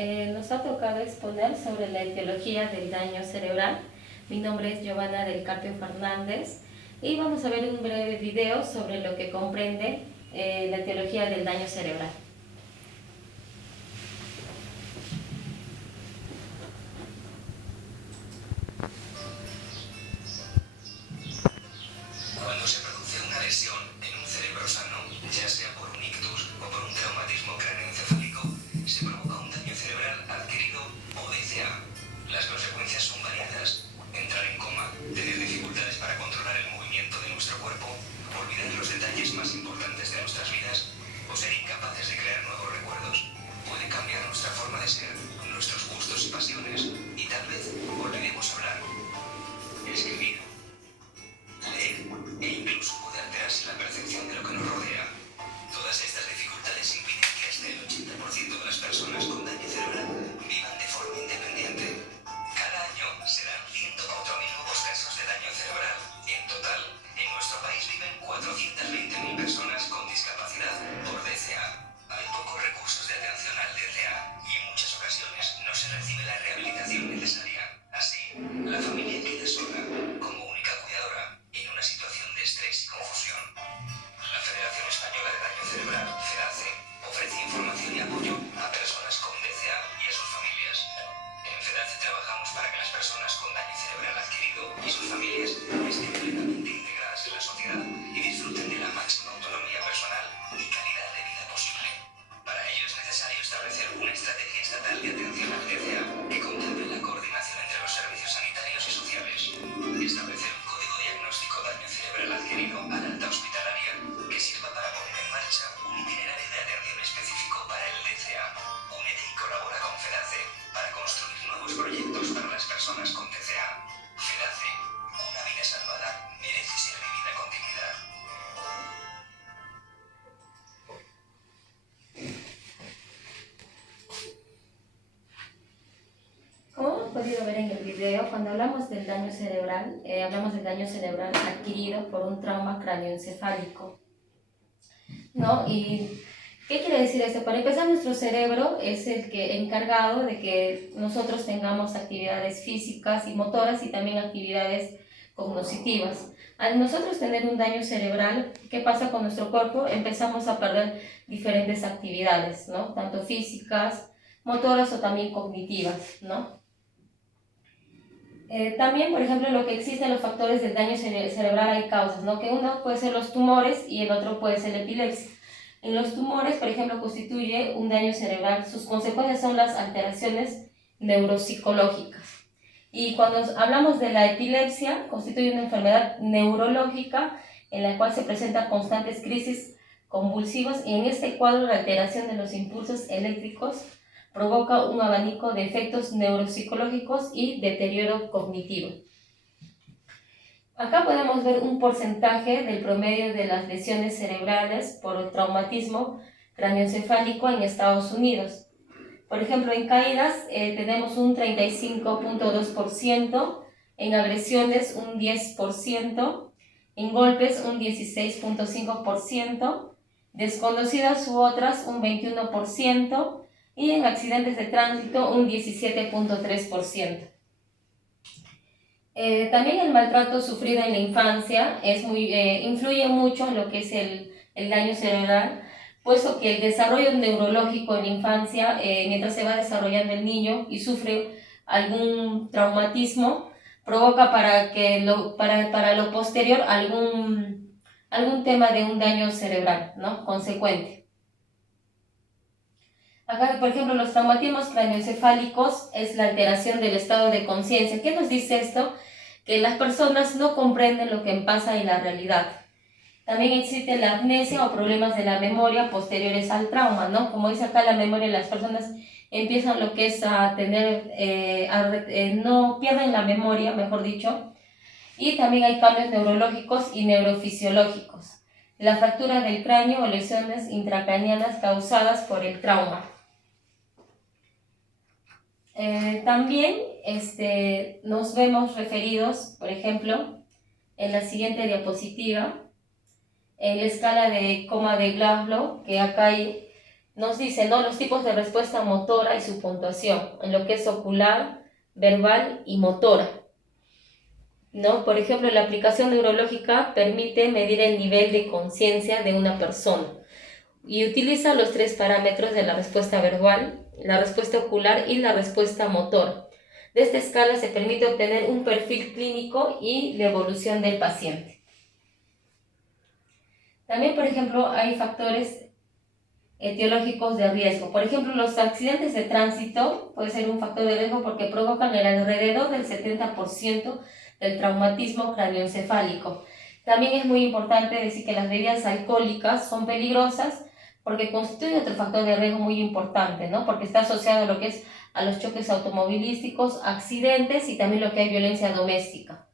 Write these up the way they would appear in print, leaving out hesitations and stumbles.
Nos ha tocado exponer sobre la etiología del daño cerebral. Mi nombre es Giovanna del Carpio Fernández y vamos a ver un breve video sobre lo que comprende la etiología del daño cerebral. Cuando se produce una lesión en un cerebro sano, ya sea por un ictus o por un traumatismo craneoencefálico, se provoca un daño cerebral adquirido o DCA. Las consecuencias son variadas: entrar en coma, tener dificultades para controlar el movimiento de nuestro cuerpo, olvidar los detalles más importantes de nuestras vidas o ser incapaces de crear nuevos recuerdos. Puede cambiar nuestra forma de ser, nuestros gustos y pasiones, y tal vez olvidemos hablar, escribir, leer e incluso puede alterarse la percepción de lo que nos rodea. Todas estas dificultades impiden que hasta el 80% de las personas con daño cerebral vivan de forma independiente. Cada año se dan 104.000 nuevos casos de daño cerebral. En total, en nuestro país viven 420.000 personas con discapacidad por DCA. Hay pocos recursos de atención al DCA y en muchas ocasiones no se recibe la rehabilitación necesaria. Así, la familia queda sola, como única cuidadora, en una situación de estrés y confusión. La Federación Española de Daño Cerebral, FEDACE, ofrece información y apoyo a personas con DCA y a sus familias. En FEDACE trabajamos para que las personas con daño cerebral adquirido y sus familias estén plenamente integradas en la sociedad y disfruten de la máxima autonomía personal y calidad de vida posible. Para ello es necesario establecer una estrategia estatal de atención al DCA que contemple la coordinación entre los servicios sanitarios y sociales. Establecer un código diagnóstico daño cerebral adquirido al alta hospitalaria que sirva para poner en marcha un itinerario de atención específico para el DCA. Únete y colabora con FEDACE para construir nuevos proyectos para las personas con DCA. FEDACE, una vida salvada merece ser vivida con dignidad. Como hemos podido ver en el video, cuando hablamos del daño cerebral adquirido por un trauma craneoencefálico, ¿no? ¿Y qué quiere decir esto? Para empezar, nuestro cerebro es el que encargado de que nosotros tengamos actividades físicas y motoras y también actividades cognitivas. Al nosotros tener un daño cerebral, ¿qué pasa con nuestro cuerpo? Empezamos a perder diferentes actividades, ¿no? Tanto físicas, motoras o también cognitivas, ¿no? También, por ejemplo, lo que existen los factores del daño cerebral hay causas, ¿no? Que uno puede ser los tumores y el otro puede ser la epilepsia. En los tumores, por ejemplo, constituye un daño cerebral. Sus consecuencias son las alteraciones neuropsicológicas. Y cuando hablamos de la epilepsia, constituye una enfermedad neurológica en la cual se presentan constantes crisis convulsivas y en este cuadro la alteración de los impulsos eléctricos provoca un abanico de efectos neuropsicológicos y deterioro cognitivo. Acá podemos ver un porcentaje del promedio de las lesiones cerebrales por traumatismo craneoencefálico en Estados Unidos. Por ejemplo, en caídas tenemos un 35.2%, en agresiones un 10%, en golpes un 16.5%, desconocidas u otras un 21%, y en accidentes de tránsito un 17.3%. También el maltrato sufrido en la infancia influye mucho en lo que es el daño cerebral, puesto que el desarrollo neurológico en la infancia, mientras se va desarrollando el niño y sufre algún traumatismo, provoca para lo posterior algún tema de un daño cerebral, ¿no? Consecuente. Acá, por ejemplo, los traumatismos craneoencefálicos es la alteración del estado de conciencia. ¿Qué nos dice esto? Que las personas no comprenden lo que pasa en la realidad. También existe la amnesia o problemas de la memoria posteriores al trauma, ¿no? Como dice acá, la memoria de las personas empiezan lo que es a tener, no pierden la memoria, mejor dicho, y también hay cambios neurológicos y neurofisiológicos. La fractura del cráneo o lesiones intracraneanas causadas por el trauma. También nos vemos referidos, por ejemplo, en la siguiente diapositiva, en la escala de coma de Glasgow, que acá nos dice, ¿no?, los tipos de respuesta motora y su puntuación, en lo que es ocular, verbal y motora, ¿no? Por ejemplo, la aplicación neurológica permite medir el nivel de conciencia de una persona y utiliza los 3 parámetros de la respuesta verbal, la respuesta ocular y la respuesta motora. De esta escala se permite obtener un perfil clínico y la evolución del paciente. También, por ejemplo, hay factores etiológicos de riesgo. Por ejemplo, los accidentes de tránsito puede ser un factor de riesgo porque provocan el alrededor del 70% del traumatismo cráneoencefálico. También es muy importante decir que las bebidas alcohólicas son peligrosas porque constituye otro factor de riesgo muy importante, ¿no? Porque está asociado a lo que es a los choques automovilísticos, accidentes y también lo que hay violencia doméstica.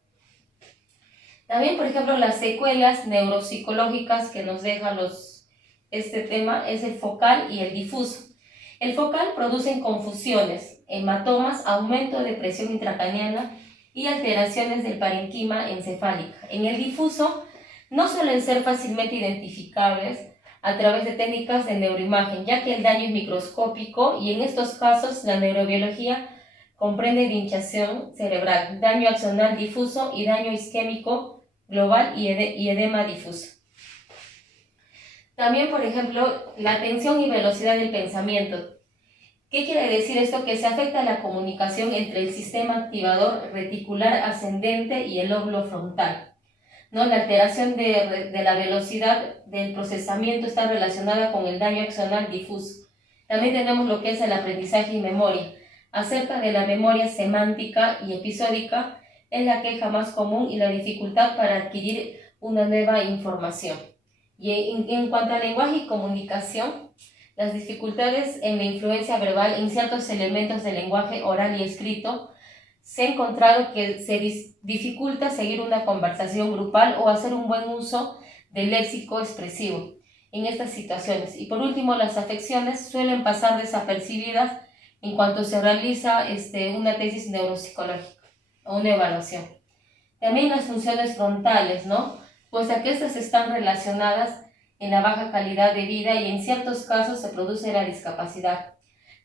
También, por ejemplo, las secuelas neuropsicológicas que nos deja este tema es el focal y el difuso. El focal produce confusiones, hematomas, aumento de presión intracraneana y alteraciones del parenquima encefálica. En el difuso no suelen ser fácilmente identificables a través de técnicas de neuroimagen, ya que el daño es microscópico y en estos casos la neurobiología comprende hinchazón cerebral, daño axonal difuso y daño isquémico global y edema difuso. También, por ejemplo, la atención y velocidad del pensamiento. ¿Qué quiere decir esto? Que se afecta la comunicación entre el sistema activador reticular ascendente y el lóbulo frontal, ¿no? La alteración de la velocidad del procesamiento está relacionada con el daño axonal difuso. También tenemos lo que es el aprendizaje y memoria. Acerca de la memoria semántica y episódica, es la queja más común y la dificultad para adquirir una nueva información. Y en cuanto a lenguaje y comunicación, las dificultades en la influencia verbal en ciertos elementos del lenguaje oral y escrito, se ha encontrado que se dificulta seguir una conversación grupal o hacer un buen uso del léxico expresivo en estas situaciones. Y por último, las afecciones suelen pasar desapercibidas en cuanto se realiza una tesis neuropsicológica o una evaluación. También las funciones frontales, ¿no? Pues a que estas están relacionadas en la baja calidad de vida y en ciertos casos se produce la discapacidad.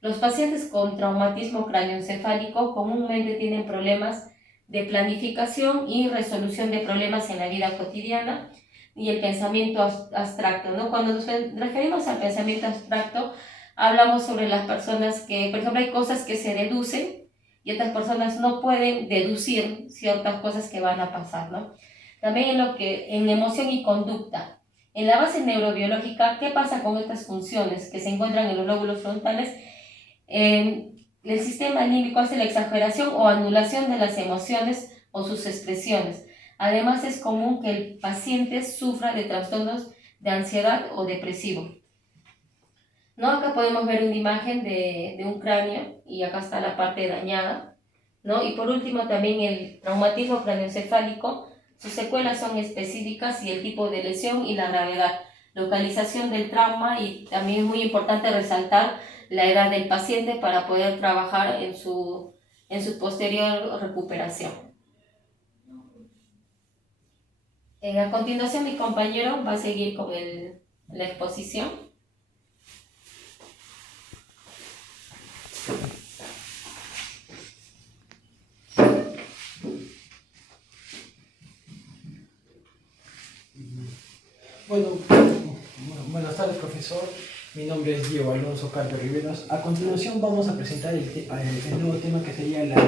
Los pacientes con traumatismo cráneoencefálico comúnmente tienen problemas de planificación y resolución de problemas en la vida cotidiana y el pensamiento abstracto, ¿no? Cuando nos referimos al pensamiento abstracto, hablamos sobre las personas que, por ejemplo, hay cosas que se deducen y otras personas no pueden deducir ciertas cosas que van a pasar, ¿no? También en emoción y conducta. En la base neurobiológica, ¿qué pasa con estas funciones que se encuentran en los lóbulos frontales? El sistema límbico hace la exageración o anulación de las emociones o sus expresiones. Además, es común que el paciente sufra de trastornos de ansiedad o depresivo. ¿No? Acá podemos ver una imagen de un cráneo y acá está la parte dañada, ¿no? Y por último también el traumatismo craneoencefálico, sus secuelas son específicas y el tipo de lesión y la gravedad, localización del trauma y también es muy importante resaltar la edad del paciente para poder trabajar en su posterior recuperación. A continuación mi compañero va a seguir con la exposición. Bueno, buenas tardes, profesor. Mi nombre es Diego Alonso Carpio Riveros. A continuación vamos a presentar el nuevo tema que sería la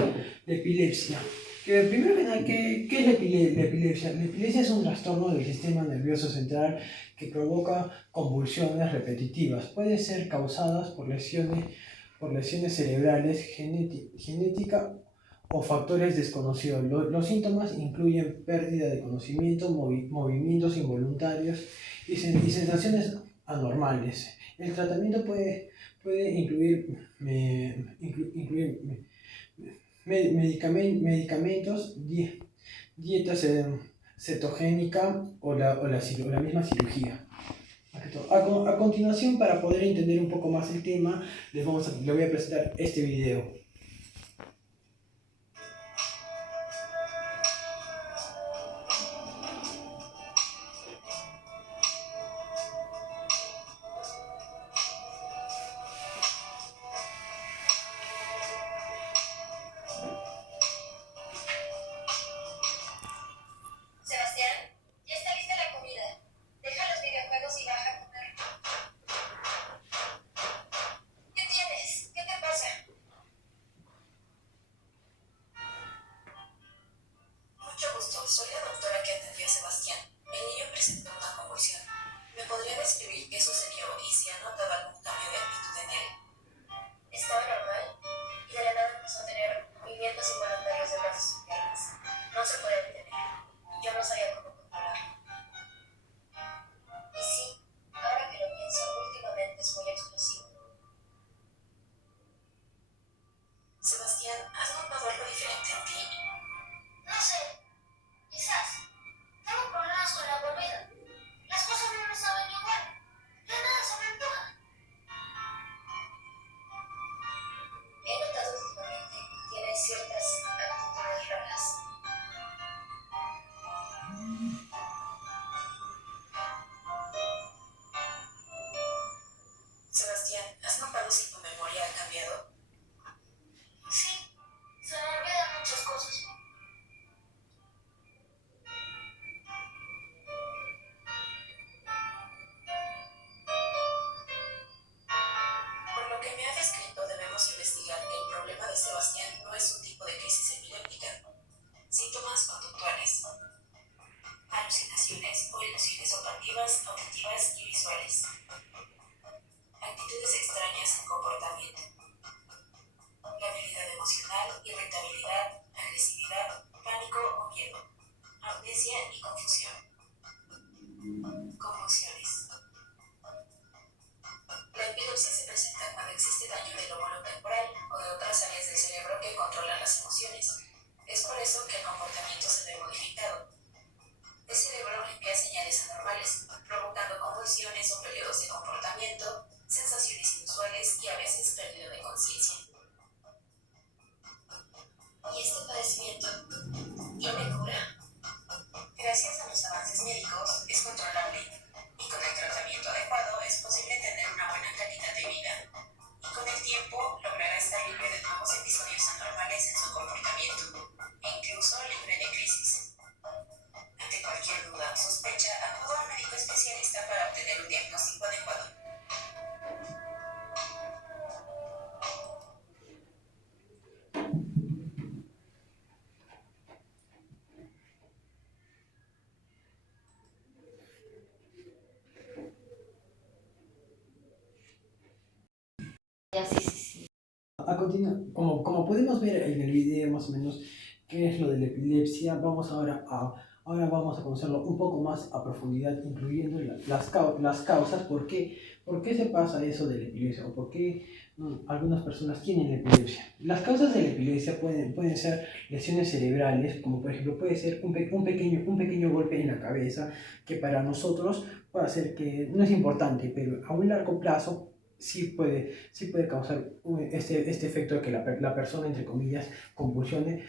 epilepsia. Primero que nada, ¿qué es la epilepsia? La epilepsia es un trastorno del sistema nervioso central que provoca convulsiones repetitivas. Puede ser causadas por lesiones cerebrales, genética o factores desconocidos. Los síntomas incluyen pérdida de conocimiento, movimientos involuntarios y sensaciones anormales. El tratamiento puede incluir medicamentos, dieta cetogénica o la misma cirugía. A continuación, para poder entender un poco más el tema, les voy a presentar este video. Soy la doctora que atendió a Sebastián. El niño presentó una convulsión. ¿Me podría describir qué sucedió y si ha notado algún cambio de actitud en él? Estaba normal y de la nada empezó a tener movimientos involuntarios de brazos y piernas. No se puede detener. Yo no sabía cómo controlarlo. Y sí, ahora que lo pienso, últimamente es muy explosivo. Sebastián, ¿has notado algo diferente en ti? No sé, quizás. Tengo problemas con la comida. Las cosas no me saben igual. Ya nada se me antoja. He notado últimamente que tiene ciertas actitudes raras. Sebastián, ¿has notado si tu memoria ha cambiado? Sí, se me olvidan muchas cosas. Por lo que me ha descrito, debemos investigar que el problema de Sebastián no es un tipo de crisis epiléptica. Síntomas conductuales: alucinaciones o ilusiones olfativas, auditivas y visuales. Actitudes extrañas en comportamiento. Labilidad emocional, irritabilidad, agresividad, pánico o miedo. Amnesia y confusión. Convulsiones. La epilepsia se presenta cuando existe daño del lóbulo temporal o de otras áreas del cerebro que controlan las emociones. Es por eso que el comportamiento se ve modificado. El cerebro envía señales anormales, provocando convulsiones o periodos de comportamiento, sensaciones inusuales y a veces pérdida de conciencia. ¿Y este padecimiento ¿Tiene cura? Gracias a los avances médicos es controlable y con el tratamiento adecuado es posible tener una buena calidad de vida y con el tiempo logrará estar libre de nuevos episodios anormales en su comportamiento e incluso libre de crisis. Ante cualquier duda o sospecha, acuda a un médico especialista para obtener un diagnóstico adecuado. Ya, sí, sí, sí. Como podemos ver en el video más o menos qué es lo de la epilepsia, ahora vamos a conocerlo un poco más a profundidad, incluyendo las causas, por qué se pasa eso de la epilepsia o por qué algunas personas tienen la epilepsia. Las causas de la epilepsia pueden ser lesiones cerebrales, como por ejemplo puede ser un pequeño golpe en la cabeza, que para nosotros puede ser que no es importante, pero a un largo plazo sí puede causar este efecto de que la persona, entre comillas, convulsione.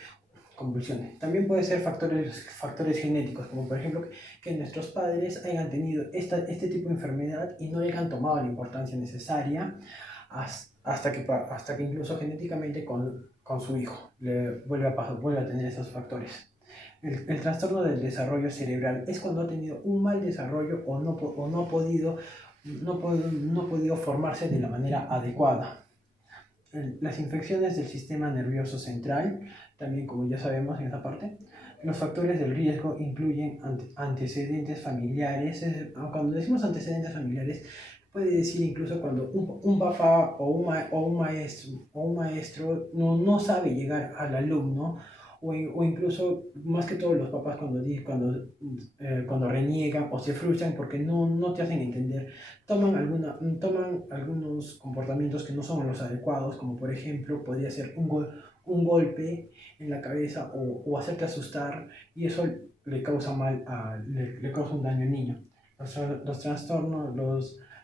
También puede ser factores genéticos, como por ejemplo que nuestros padres hayan tenido este tipo de enfermedad y no le hayan tomado la importancia necesaria hasta que incluso genéticamente con su hijo vuelve a tener esos factores. El trastorno del desarrollo cerebral es cuando ha tenido un mal desarrollo o no ha podido formarse de la manera adecuada. Las infecciones del sistema nervioso central, también como ya sabemos en esta parte, los factores del riesgo incluyen antecedentes familiares. Cuando decimos antecedentes familiares, puede decir incluso cuando un papá o un maestro no sabe llegar al alumno, o incluso más que todo los papás cuando reniegan o se frustran porque no te hacen entender, toman algunos comportamientos que no son los adecuados, como por ejemplo podría ser un golpe en la cabeza o hacerte asustar, y eso le causa le causa un daño al niño. Los trastornos,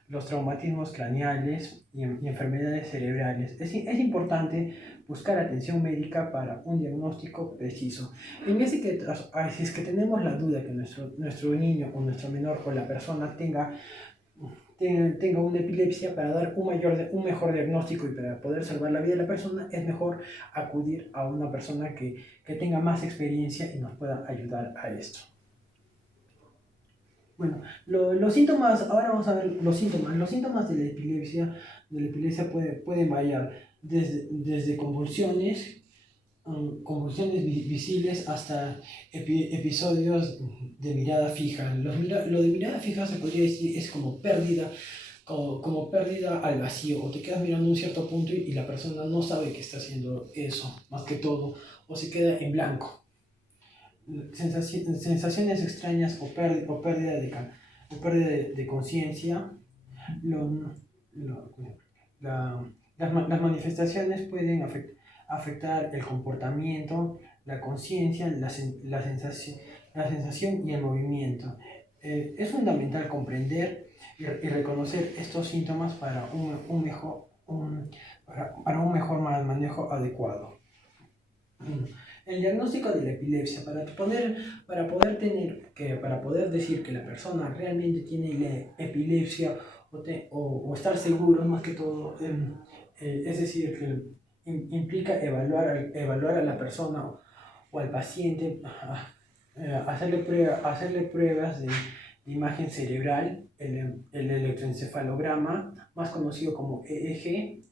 los traumatismos craneales y enfermedades cerebrales. Es importante buscar atención médica para un diagnóstico preciso. Si es que tenemos la duda que nuestro niño o nuestro menor o la persona tenga una epilepsia, para dar un mejor diagnóstico y para poder salvar la vida de la persona, es mejor acudir a una persona que tenga más experiencia y nos pueda ayudar a esto. Bueno, los síntomas, ahora vamos a ver los síntomas. Los síntomas de la epilepsia pueden variar desde convulsiones, convulsiones visibles hasta episodios de mirada fija. Lo de mirada fija se podría decir es como pérdida, como pérdida al vacío, o te quedas mirando un cierto punto y la persona no sabe que está haciendo eso, más que todo, o se queda en blanco. Sensaciones extrañas o pérdida de conciencia. Las manifestaciones pueden afectar el comportamiento, la conciencia, la sensación y el movimiento. Es fundamental comprender y reconocer estos síntomas para un mejor manejo adecuado. El diagnóstico de la epilepsia, para poder decir que la persona realmente tiene la epilepsia o estar seguro, más que todo, es decir, que implica evaluar a la persona o al paciente, hacerle pruebas de imagen cerebral, el electroencefalograma, más conocido como EEG,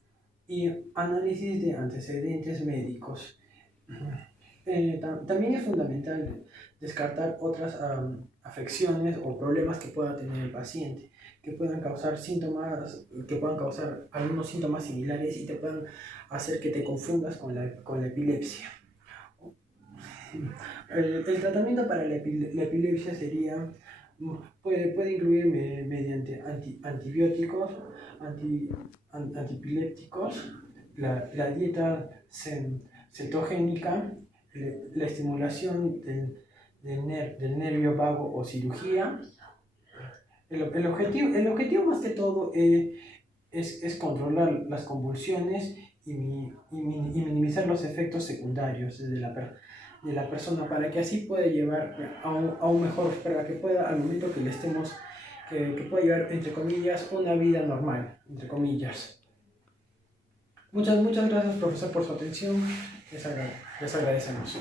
y análisis de antecedentes médicos. También es fundamental descartar otras afecciones o problemas que pueda tener el paciente, que puedan causar algunos síntomas similares y te puedan hacer que te confundas con la epilepsia. El tratamiento para la epilepsia puede incluir mediante antibióticos, antipilépticos, la dieta cetogénica, la estimulación del nervio vago o cirugía. El objetivo más que todo es controlar las convulsiones y minimizar los efectos secundarios de la persona, para que así pueda llevar a un mejor, para que pueda, al momento que le estemos, que pueda llevar, entre comillas, una vida normal, entre comillas. Muchas gracias, profesor, por su atención. Les agradecemos.